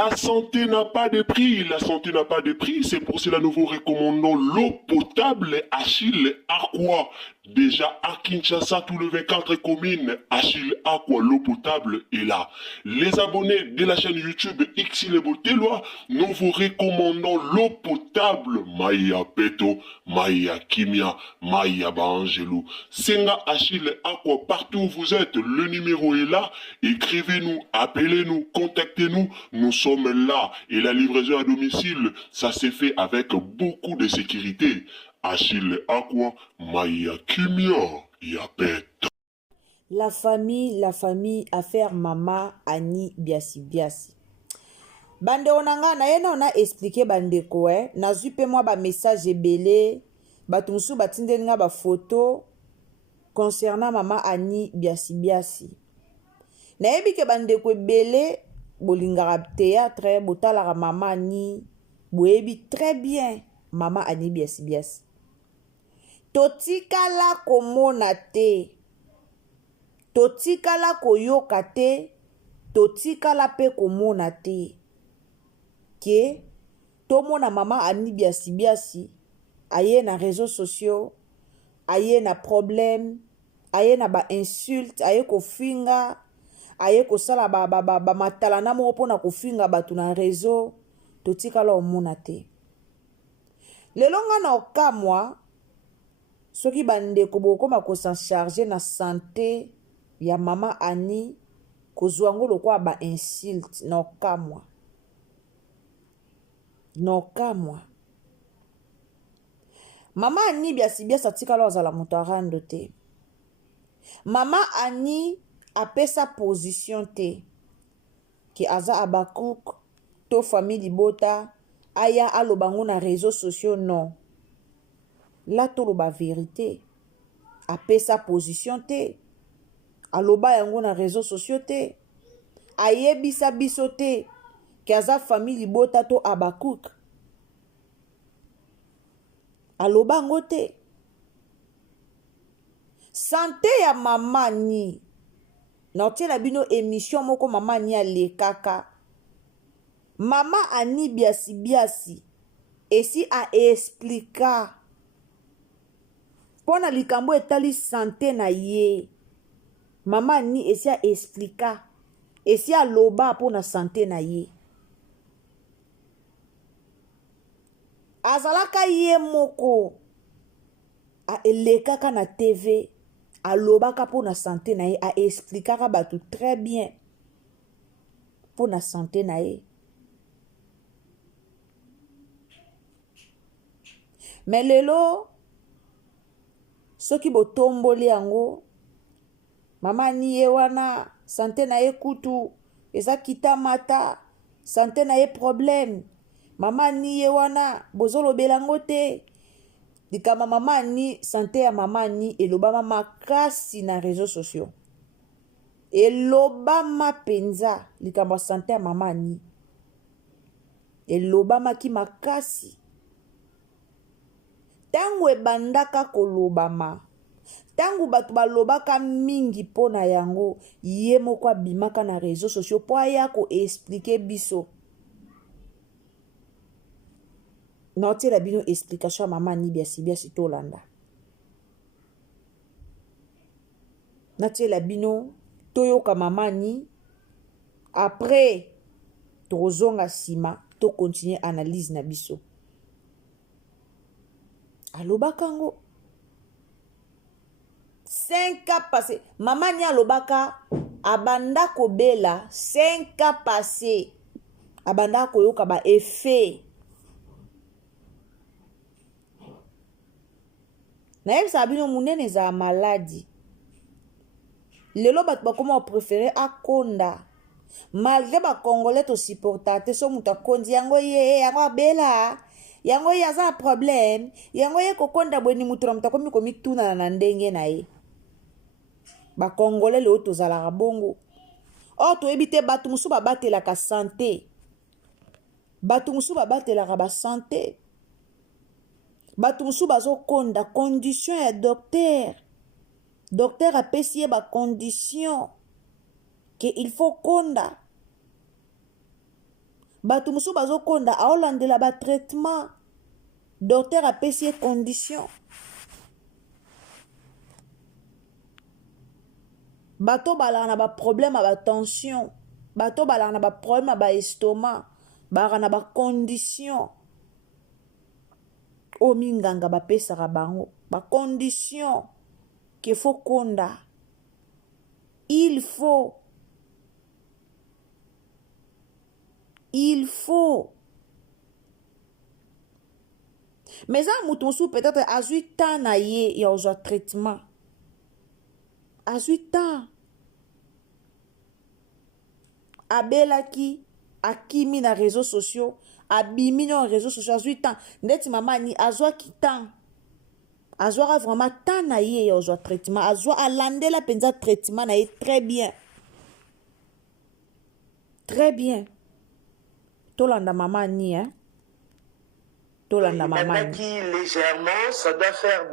La santé n'a pas de prix, la santé n'a pas de prix, c'est pour cela nous vous recommandons l'eau potable Achille Aqua. Déjà à Kinshasa, tout le 24 communes, Achille Aqua, l'eau potable est là. Les abonnés de la chaîne YouTube Xile Botelwa, nous vous recommandons l'eau potable Maya Peto, Maya Kimia, Maya Bangelou. Senga Achille Aqua, partout où vous êtes, le numéro est là. Écrivez-nous, appelez-nous, contactez-nous. Nous sommes là. Et la livraison à domicile, ça s'est fait avec beaucoup de sécurité. Achille Aqua, Maya Kimia, Yapet. La famille, affaire Mama Annie Biasi Biasi. Bande onanga na yena on a expliqué bandeko na zupe moi ba message ebele batumsu batindeli nga ba photo concernant Mama Annie Biasi Biasi. Na yebi ke bandeko ebele bolingaka théâtre botalaka Mama Annie boyebi très bien Mama Annie Biasi Biasi. Totikala komona te, totikala koyoka te, totikala pe komona te. Ke tomona Mama Annie Biasi Biasi aye na réseaux sociaux, aye na problème, aye na ba insulte, aye kofinga, aye kosala ba matalana moko pona kofinga batu na réseau, totikala omona te. Lelo nga na okamwa soki bandeko bokoma kosan charge na santé ya Mama Annie kozwa ngo lokwa ba insulte na okamwa. Nokamwa Mama Annie Biasi Biasi atikala ozala moto arando te. Mama Annie apesa position te ki aza Abakouk to famille Libota aya alobango na réseaux sociaux non. La toloba vérité. Apesa position te. Aloba yango na réseaux sociaux te. Ayebisa biso te. Kaza famille Libota to Abakouk. Aloba ngo te. Santé ya Mama Annie. Na la bino émission moko Mama Annie alekaka. Mama Annie Biasi Biasi. Esi a explika. Pona likambo etali santé na ye. Mama Annie esi a explika. Esi a loba pona santé na ye. Azalaka ye moko a elekaka na TV a lobaka po na santé na ye a explikaka batu très bien po na santé na ye. Mais lelo soki botomboli yango Mama Annie ye wana santé na ye kutu eza kita mata santé na ye problème. Mama Annie ye wana bozolo belango te. Dikama Mama Annie santé ya Mama Annie elobama makasi na réseaux sociaux. Elobama penza likama santé ya Mama Annie. Elobama ki makasi. Tangu ebandaka kolobama. Tangu batu balobaka mingi pona yango ye moko abimaka na réseaux sociaux po aya ko expliquer biso. Nauti la bino explication Mama Annie Biasi Biasi tolanda. Nauti la bino toyoka Mama Annie. Après tozonga sima to continuer analyse na biso. Alobaka ngo 5 ans passés. Mama Annie alobaka abanda kobela 5 ans passés. Abanda koyoka ba effet. Na yebisa bino munene za maladi. Lelo bat bakoma préféré akonda. Malgré ba congolais to supportate so muta kondi yango ye yango abela. Yango ye aza problème. Yango ye kokonda bweni mutura mutakomi komi tuna na ndenge na ye. Ba congolais le to zala bongo. O to ebite batu musu ba batela ka santé. Batu musu ba batela ka ba santé. Batu musu bazo konda condition ya docteur. Docteur a payé ba condition que il faut konda. bato mosusu bazokonda aolandela batraitement docteur apesi ye condition. Bato balaka na baproblème ya batension, bato balaka na baproblème ya baestomac, balaka na bacondition oyo minganga bapesaka bango, bacondition ke fo konda. Il faut mais ça mutu mosusu peut-être azwi temps na ye ya ozwa traitement, azwi temps abelaki akimi na réseaux sociaux, abimi na réseaux sociaux, azwi temps ndeti mama ni azwaki temps, azwaka vraiment temps na ye ya ozwa traitement, azwa alandela penza traitement na ye très bien, très bien. Tolanda mama ni hein, tolanda mama ni qui légèrement, ça doit faire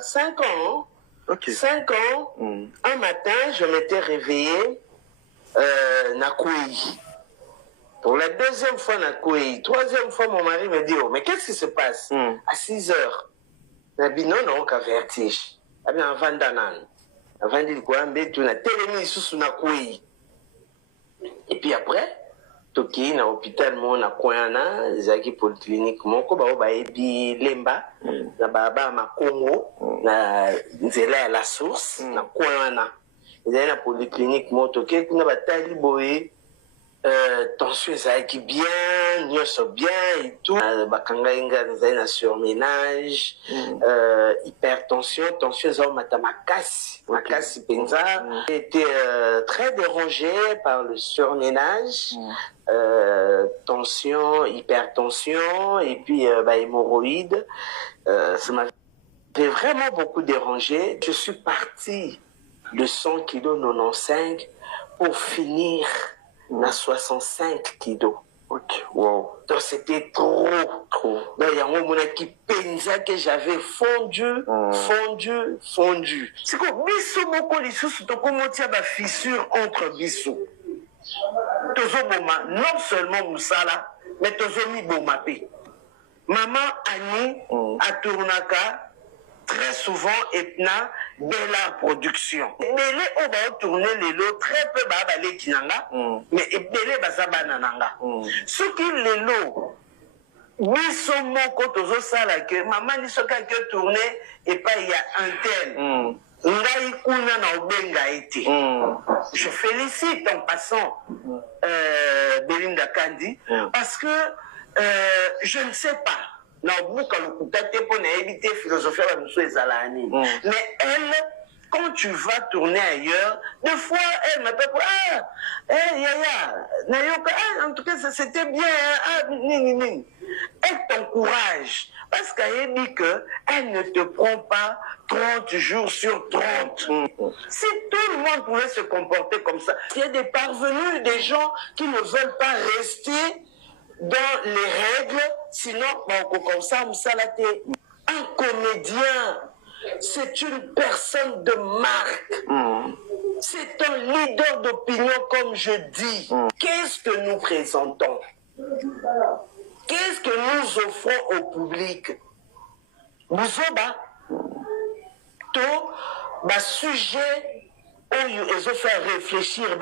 5 ans. Ok. 5 ans, un matin, je m'étais réveillé na Kouéi. Pour la deuxième fois na Kouéi. Troisième fois, mon mari me dit, oh, mais qu'est-ce qui se passe? À 6 heures. Je dit, non, qu'à vertige. Je dit, avant d'anan. Avant de dire quoi, tu n'as télé sous na Kouéi. Et puis après, toki na hôpital mo na koyana ezaki polyclinique moko bao bayebi lemba na baba makongo na nzela ya la source na koyana ezali na polyclinique mo toki kuna batali boye tension ezalaki bien nyonso bien et tout bakanga inga ezali na surménage hypertension tension ezao mata makasi penza. J'étais très dérangé par le surménage, tension, hypertension et puis hémorroïdes. Ça m'avait vraiment beaucoup dérangé. Je suis parti de 100 kg 95 pour finir à 65 kg. Ok, wow. Donc c'était trop. Donc il y a un moment qui pensait que j'avais fondu. C'est comme biso moko lisusu to komotia ba fissure entre biso. Tozo boma non seulement musala mais tozo mi boma pe. Maman Annie a tournaka très souvent etna Bella Production. Belé on va tourner les lots très peu balé kinanga mais belé bazabana nanga. Ce qui les lots biso moko tozo sala que maman ni soka que tourner et pas il y a un tel. Ngai kuna na obenga été. Je félicite en passant Belinda Kandi parce que je ne sais pas. Na buka lokuta te po na éviter philosophie à monsieur ezalani. Mais elle, quand tu vas tourner ailleurs, des fois elle m'appelle pour yaya, nayoka, en tout cas c'était bien, elle t'encourage parce qu'elle dit que elle ne te prend pas 30 jours sur 30. Si tout le monde pouvait se comporter comme ça, il y a des parvenus, des gens qui ne veulent pas rester dans les règles, sinon, comme ça, un comédien, c'est une personne de marque. C'est un leader d'opinion, comme je dis. Qu'est-ce que nous présentons? Qu'est-ce que nous offrons au public? Bouzoba, to, sujet, où ils ont fait réfléchir,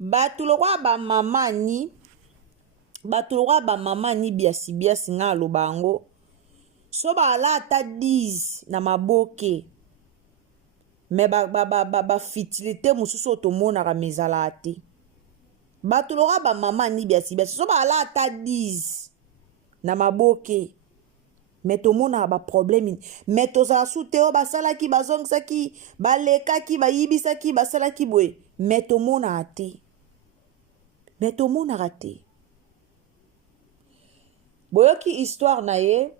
Batu lo kwa ba mama ni, batu lo kwa ba mama ni biasi nga aloba yango. So ba ala ata 10 na maboke. Me ba fitilité mususu otomonaka mezala te. Batu lo kwa ba mama ni biasi. So ba ala ata 10 na maboke. Me tomonaka ba problème. Me tozala sute o basalaki bazongisaki, balekaki, bayibisaki, basalaki boye. Me tomonaka te. Mais tout le monde a raté. Boyoki histoire na ye,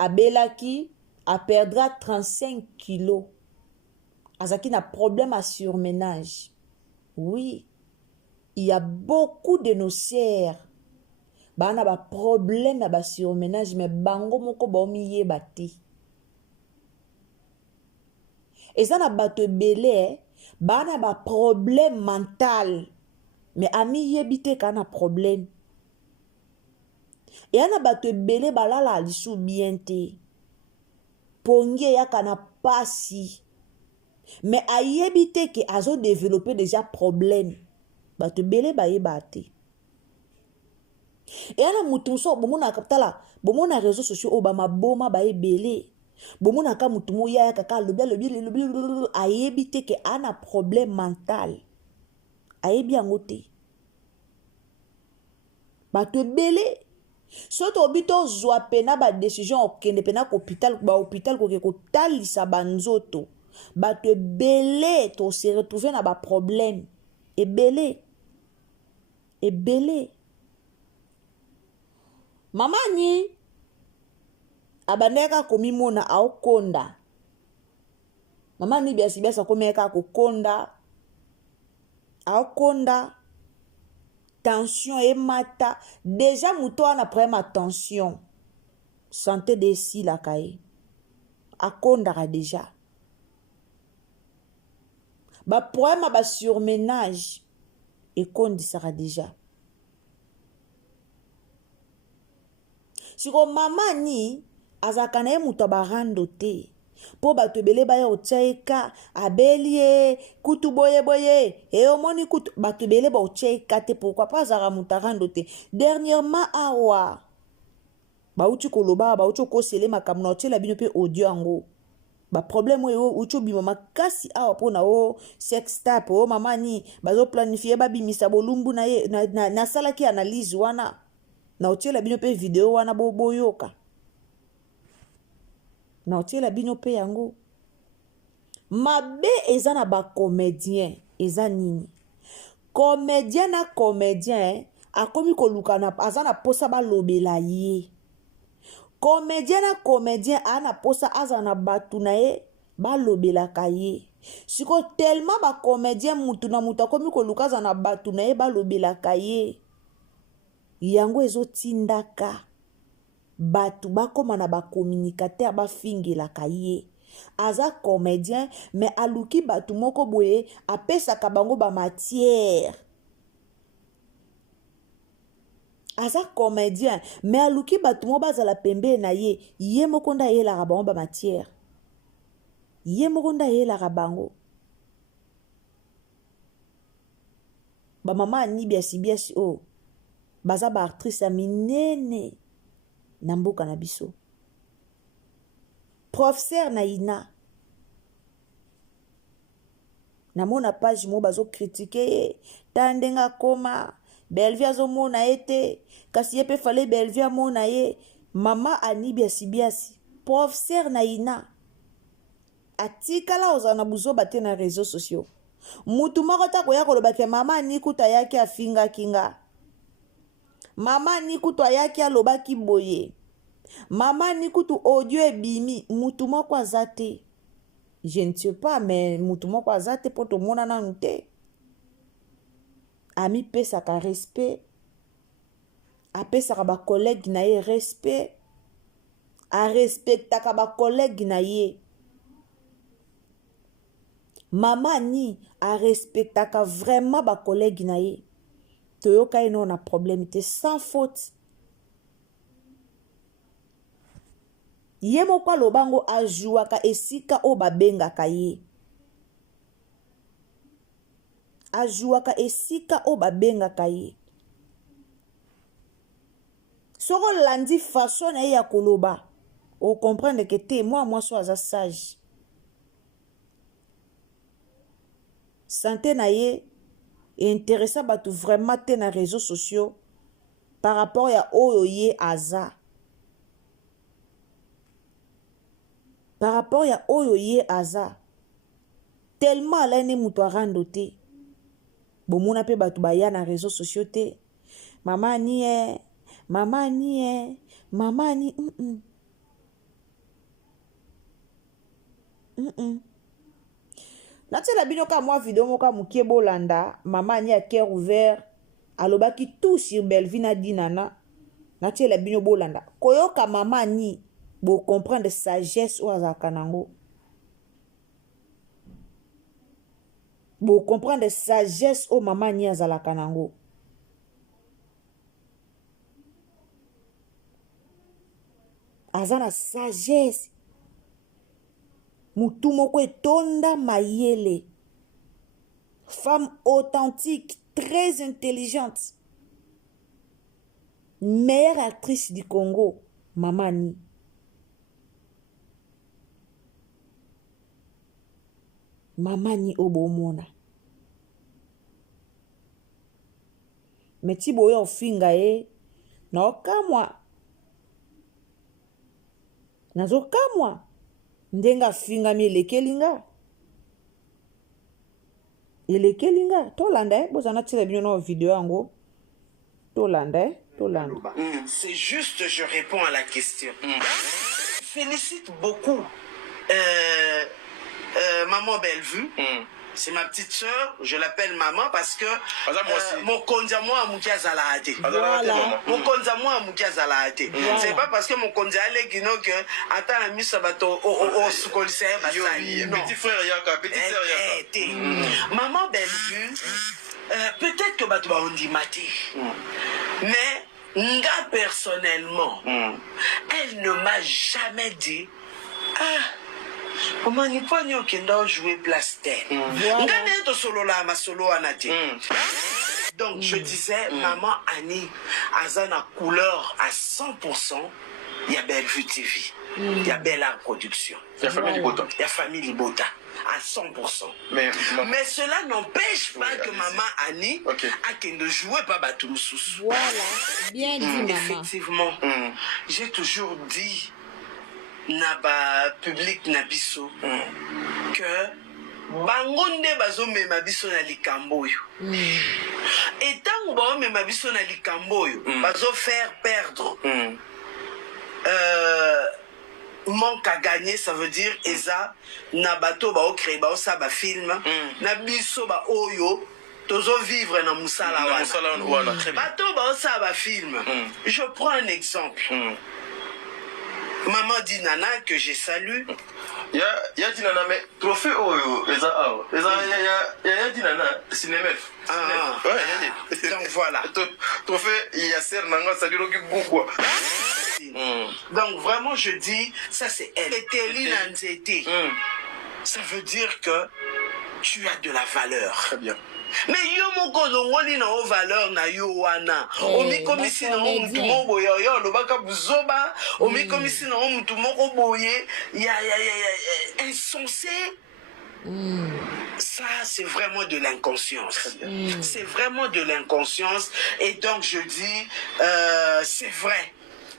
abelaki, a perdra 35 kilos. Azaki na problème à surménage. Oui, il y a beaucoup de nos sœurs. Bana ba problème à surménage, mais bango moko ba omiye bate. Et ça na bato belé, bana ba problème mental. mais ami yebite kana problème et ana bato ebele balala lisu bien te pongi yaka na pasi mais ayebite ke azo développer déjà problème bato ebele bayeba te et ana mutu mosusu bomona tala bomona réseaux sociaux oyo bamaboma bayebele bomona ka mutu mo ya kaka lobi ayebi te ke ana problème mental ayebi yango te bato ebele soki obi tozwa pena badécision okende pena hôpital koke kotalisa banzoto bato ebele tose retrouve na baproblème ebele mama ni abandeka komimona aokonda mama ni biasi akomeka kokonda aokonda tension emata déjà muto wana problème à tension santé de si la kaye akondaka déjà ba problème ba surménage ekondisaka déjà siko mama ni azaka na ye muto abarando te po bato ebele baya otia eka abeli ye kutu boye e omoni kutu bato ebele baotia eka te pourquoi pas azaka muto arando te dernièrement awa bauti koloba bauti kosele makambo na otiela bino mpe audio yango baproblème oyo uti obima makasi awa mpona o sextape o mama ni bazoplanifie babimisa bolumbu na ye nasalaki analyse wana na otiela bino mpe video wana boyoka na otiela bino mpe yango mabe eza na bacomédien eza nini comédien na comédien akomi koluka na aza na posa balobela ye comédien na comédien ana posa aza na batu na ye balobelaka ye siko tellement bacomédien mutu na mutu akomi koluka aza na batu na ye balobelaka ye yango ezotindaka batu bakoma na bacommunicateur bafingelaka ye aza comédien mais aluki batu moko boye apesaka bango bamatière aza comédien mais aluki batu moko bazala pembe na ye ye moko nda ayelaka bango bamatière ye moko nda ayelaka bango bamama ani biasi o baza baactrice ya minene na mboka na biso professeur na ina namona page mo bazokritike ye ta ndenge akoma Bellevue azomona ye te kasi ye mpe fale Bellevue amona ye mama ani biasi professeur na ina atikala ozala na buzoba te na réseaux sociaux mutu moko ta koya koloba ke mama ani kutu ayaki afingaki nga mama ni kutu ayaki alobaki boye mama ni kutu audio ebimi mutu moko aza te je ne sais pas mais mutu moko aza te mpo tomona nanu te amipesaka respect apesaka bakolege na ye respect arespectaka bakolege na ye mama ni arespectaka vraiment bakolege na ye toyoka ye no na problème te sans faute ye moko alobango ajuaka esika oyo babengaka ye ajuaka esika oyo babengaka ye soko olandi façon na ye ya koloba okomprendre ke te mwasi aza sage santé na ye interesa bato vraiment te na réseaux sociaux par rapport ya oyo ye aza par rapport ya oyo ye aza tellement alaine mutu arando te bomona mpe bato baya na réseaux sociaux te mama ni e mama ni e mama ni natiela bino ka mwa video moko mokie bolanda mama ni ya cœur ouvert alobaki tout sur Bellevue na dinana natiela bino bolanda koyoka mama ni bo comprendre sagesse oyo azalaka nango Bo comprendre sagesse o mama ni azalaka nango. Azana sagesse. Mutu moko etonda mayele. Femme authentique, très intelligente. Meilleure actrice du Congo, Mama Ni. Mama Ni obomona. Meti boyo finga na okamwa. Nazo kamwa. Ndenga finga mi elekelinga. Elekelinga. Tolanda bozana tire bino na video yango. Tolanda Tolanda. C'est juste, je réponds à la question. Félicite beaucoup Maman Bellevue. C'est ma petite soeur, je l'appelle maman parce que mon kondiamo a moukia zalaate. Mon kondiamo a moukia zalaate. C'est pas parce que mon kondiale qui n'a que attends la mise sabato au soukolise basali. Petit frère Yaka, petit sœur Yaka. Maman Bellevue, peut-être que bato ba ondi mati. Mais nga personnellement, elle ne m'a jamais dit comment ni pas nyo kenda jouer plaster. Nga neto solo la ma solo anati. Donc je disais maman Annie azana couleur à 100%, il y a Bellevue TV. Il y a Belle Art Production. Il y a Famille Libota. Il y a Famille Libota. À 100%. Mais cela n'empêche pas que maman Annie a qu'elle ne jouait pas Batoumsous. Voilà, bien dit maman. Effectivement, j'ai toujours dit na public nabiso que bangonde bazo mema biso na likambo yo. Et tant que mema biso na likambo yo, bazo faire perdre manque à gagner, ça veut dire Eza na bato ba créer ba ça ba film na biso ba oyo tozo vivre na musala wana bato ba ça ba film. Je prends un exemple. Maman Dinana que je salue. Ya Dinana mais trophée oyo Eza ya Dinana cinéma. Donc voilà. Trophée ya ser nanga saliro ki beaucoup. Donc vraiment je dis ça c'est elle. Ça veut dire que tu as de la valeur. Très bien. Mais yo moko zongoli na o valeur na yo wana. Omi komisi na o mutu moko boye yo lobaka buzoba. Omi komisi na o mutu moko boye ya insensé. Ça, c'est vraiment de l'inconscience. C'est vraiment de l'inconscience. Et donc, je dis, c'est vrai.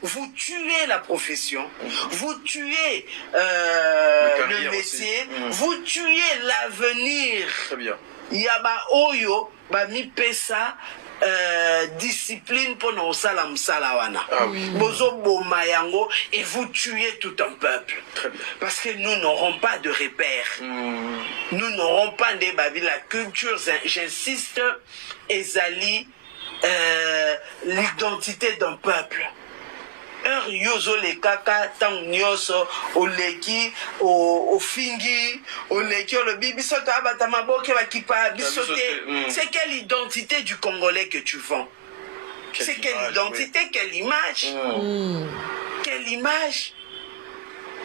Vous tuez la profession, vous tuez le métier, vous tuez l'avenir. Très bien. Yaba oyo, ba mi pesa discipline pour nos salam salawana. Bozo bomayango et vous tuez tout un peuple. Très bien. Parce que nous n'aurons pas de repères. Nous n'aurons pas de babi la culture, j'insiste, ezali l'identité d'un peuple. Yozo le kaka tang nyoso oleki ofingi oleki le bibisoto abata maboke bakipa bisoté. C'est quelle identité du Congolais que tu vends? C'est quelle identité, quelle image? Quelle image?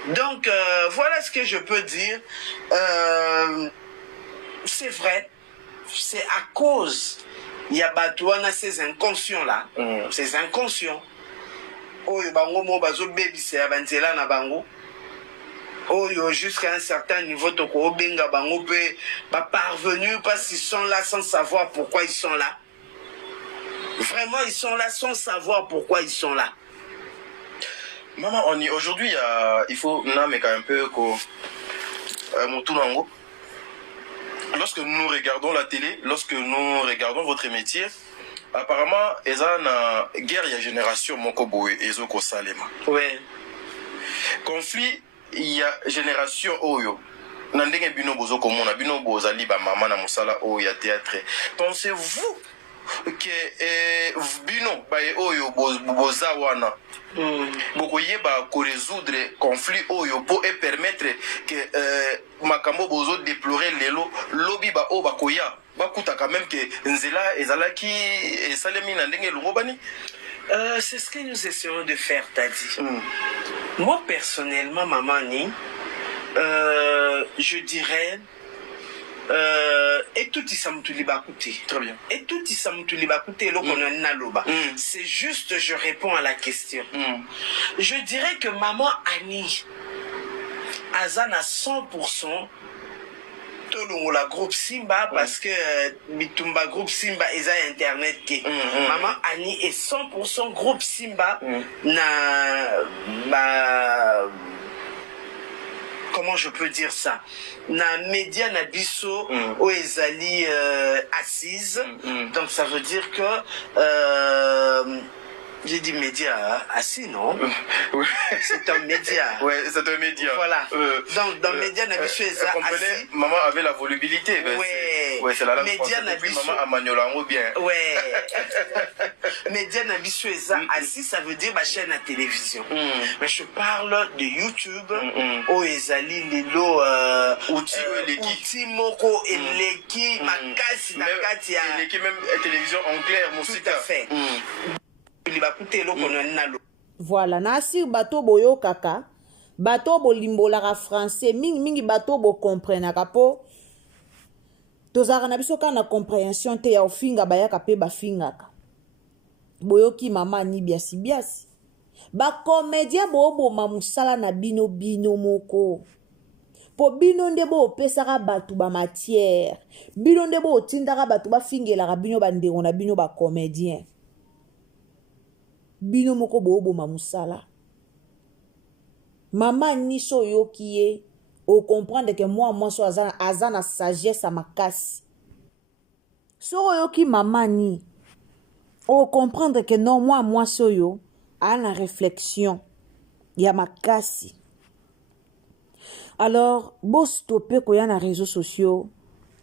Donc voilà ce que je peux dire. C'est vrai, c'est à cause il y a batouana ces inconscients là, ces inconscients. Oyo bango mo bazo bebise ya banzela na bango. Oyo jusqu'à un certain niveau toko obenga bango pe ba parvenus parce qu'ils sont là sans savoir pourquoi ils sont là. Vraiment ils sont là sans savoir pourquoi ils sont là. Maman, aujourd'hui il faut nameka un peu ko Mutunango. Lorsque nous regardons la télé, lorsque nous regardons votre métier, apparemment, il y a une guerre de génération Mokoboe et Zoko Salema. Oui. Conflit, il y a génération Oyo. Nandenge bino bozo komona bino bozali ba mama na musala o ya théâtre. Pensez-vous que bino baye oyo boza wana bokoyeba ko résoudre conflit oyo po et permettre que makambo bozo déplorer lelo lobi ba o bakoya bakuta quand même que nzela ezalaki esalemi na ndenge elongo bani. C'est ce que nous essayons de faire, Tadi. Moi, personnellement, Mamani, je dirais, et tout très bien. Et tout c'est juste, je réponds à la question. Je dirais que maman Annie, Azan à 100%, la groupe Simba, parce que Mitumba groupe Simba est à internet qui maman Annie est 100% groupe Simba comment je peux dire ça, na média na biso où ezali assise, donc ça veut dire que j'ai dit média assis, non? C'est un média. Ouais, c'est un média. Voilà. Donc, dans média, na biso eza assis. Maman avait la volubilité. Ouais. C'est la langue média française. na Puis biso. maman a magnolango bien. Ouais. Média na biso eza assis, ça veut dire ma chaîne à télévision. Mais je parle de YouTube, où ezali lelo outil moko eleki makasi na kati ya eleki même télévision en clair musique. Tout à fait. Voilà, nasi bato boyo kaka, bato bolimbolaka français, mingi bato bo comprenaka po tozaka na biso kana compréhension te ya ofinga bayaka pe bafingaka. Boyoki mama ni biasi ba comédien bo musala na bino moko. Po bino nde bo opesaka batu ba matière, bino nde bo otindaka batu bafingelaka bino bandeko na bino ba comédien. Bino moko booboma musala. Maman ni so yoki ye o comprendre que moi so azana sagesse à makasi. So yoki maman ni o comprendre que non moi so yo ana réflexion ya makasi. Alors bo stopper ko ya na réseaux sociaux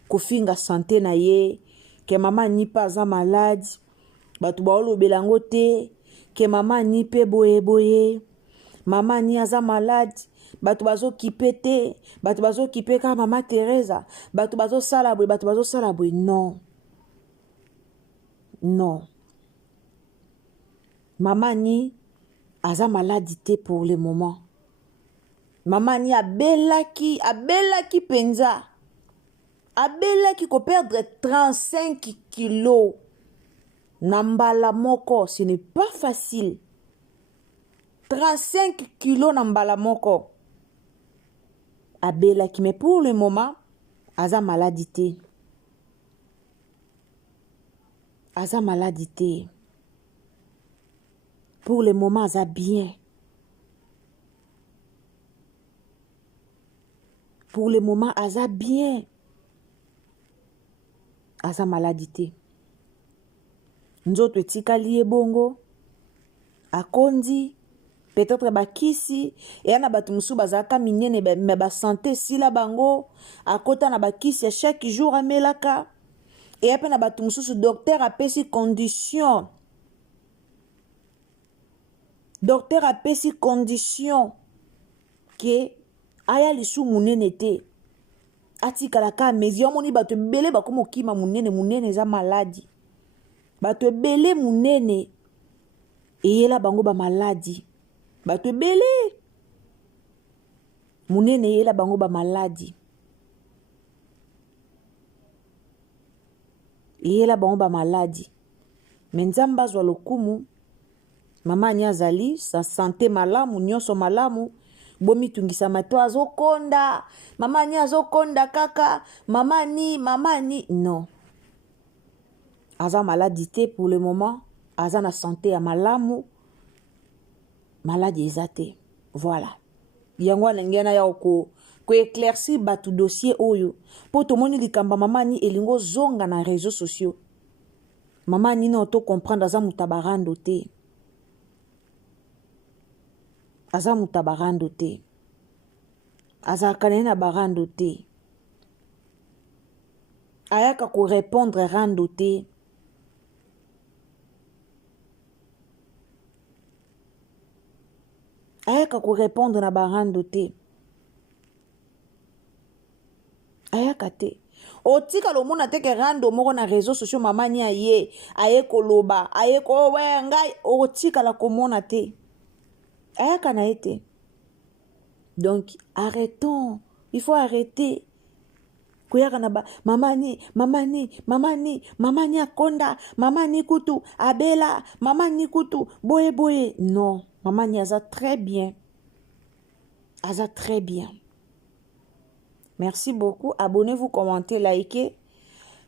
ko finga santé na ye que maman ni pas malade batu ba olobelango te que maman ni pe boye maman ni aza malade batu bazo kipete batu bazo kipeka maman Teresa batu bazo salabwe non maman ni aza maladité pour le moment. Maman ni abelaki penza abelaki ko perdre 35 kilos. Nambala moko, ce n'est pas facile. 35 kilos nambala moko. Abelaki, mais pour le moment, aza maladité. Pour le moment, aza bien. Aza maladité. Nzoto etikali ye bongo akondi peut-être bakisi et na batu musu bazaka minene me ba santé sila bango akota na bakisi à chaque jour amelaka et après na batu musu docteur apesi condition que aya lisu munene te atikala ka mezi omoni batu bele bakomo kima munene za maladie. Bato ebele munene eyela bango ba maladi. Bato ebele munene eyela bango ba maladi. Menzamba zwa lokumu mama ni azali sa santé malamu nyoso malamu bomi tungisa mato azokonda mama ni azokonda kaka mama ni non. Aza maladité pour le moment, aza na santé ya malamu, maladie ezate. Voilà. Yango nengena ya ko éclaircir batu dossier oyo. Po to moni likamba mama ni elingo zonga na réseaux sociaux. Mama ni na to comprendre aza mutabarando te. Aza kanena barando te. Ayaka ko répondre rando te. ayaka korépondre na barando te ayaka te otika lomona te ke rando moko na réseaux sociaux mama ni aye koloba aye ko we ngai otika la komona te ayaka na ye te. Donc arrêtons, il faut arrêter kuyaka na ba mamani akonda mamani kutu abela mamani kutu boye non mamani aza très bien merci beaucoup, abonnez-vous, commentez, likez,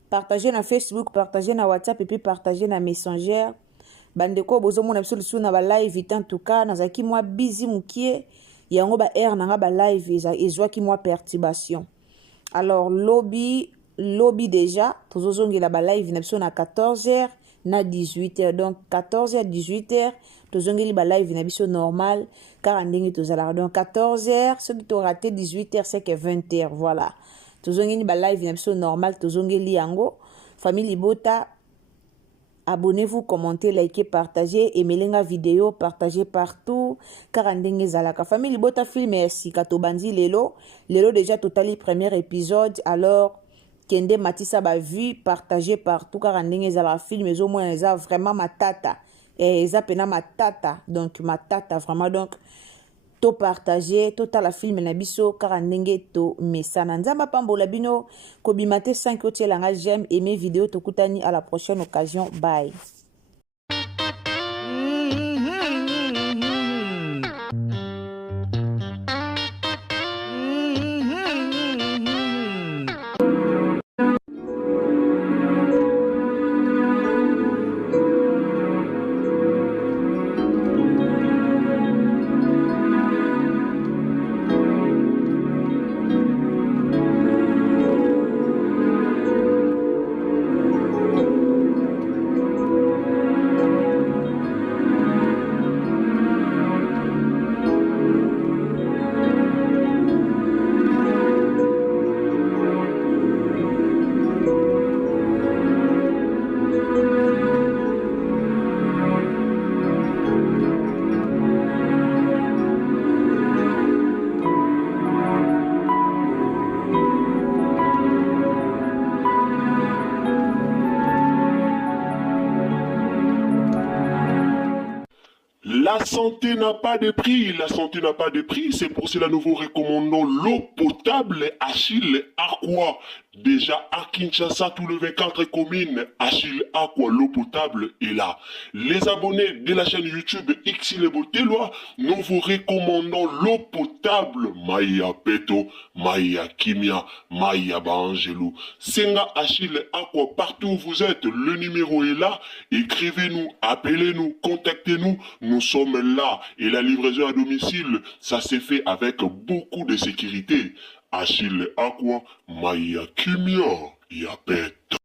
partagez na Facebook, partagez na WhatsApp et puis partagez na Messenger. Bandeko bozo mona biso lisu na ba live en tout cas nazaki moi busy mukie yango ba air na ba live ezwaki moi perturbation. Alors lobby déjà tozozongela ba live na biso na 14h na 18h, donc 14h 18h tozongeli ba live na biso normal car ndenge tozala donc 14h ce qui t'aura raté 18h c'est que 20h voilà tozongeli ba live na biso normal tozongeli yango. Famille Libota, abonnez-vous, commentez, likez, partagez, aimez la vidéo, partagez partout. Car ndenge zalaka. Famille Libota film merci katobandi lelo déjà totali premier épisode. Alors kende matisa ba vu, partagez partout car ndenge zalaka film mais au moins ça vraiment matata. Et ça pena matata. Donc matata vraiment donc to partager total la film na biso car ndenge to mesana nzamba pambola bino ko bimate 5 otielanga j'aime aimer vidéo to kutani à la prochaine occasion bye. La santé n'a pas de prix, la santé n'a pas de prix, c'est pour cela nous vous recommandons l'eau potable Achille Aqua. Déjà à Kinshasa, tous les 24 communes, Achille Aqua, l'eau potable est là. Les abonnés de la chaîne YouTube Xile Boteloa, nous vous recommandons l'eau potable Maya Peto, Maya Kimia, Maya Bangelou. Senga Achille Aqua, partout où vous êtes, le numéro est là. Écrivez-nous, appelez-nous, contactez-nous, nous sommes là. Et la livraison à domicile, ça s'est fait avec beaucoup de sécurité. Achille Aqua, Maya Kimia, Yapet.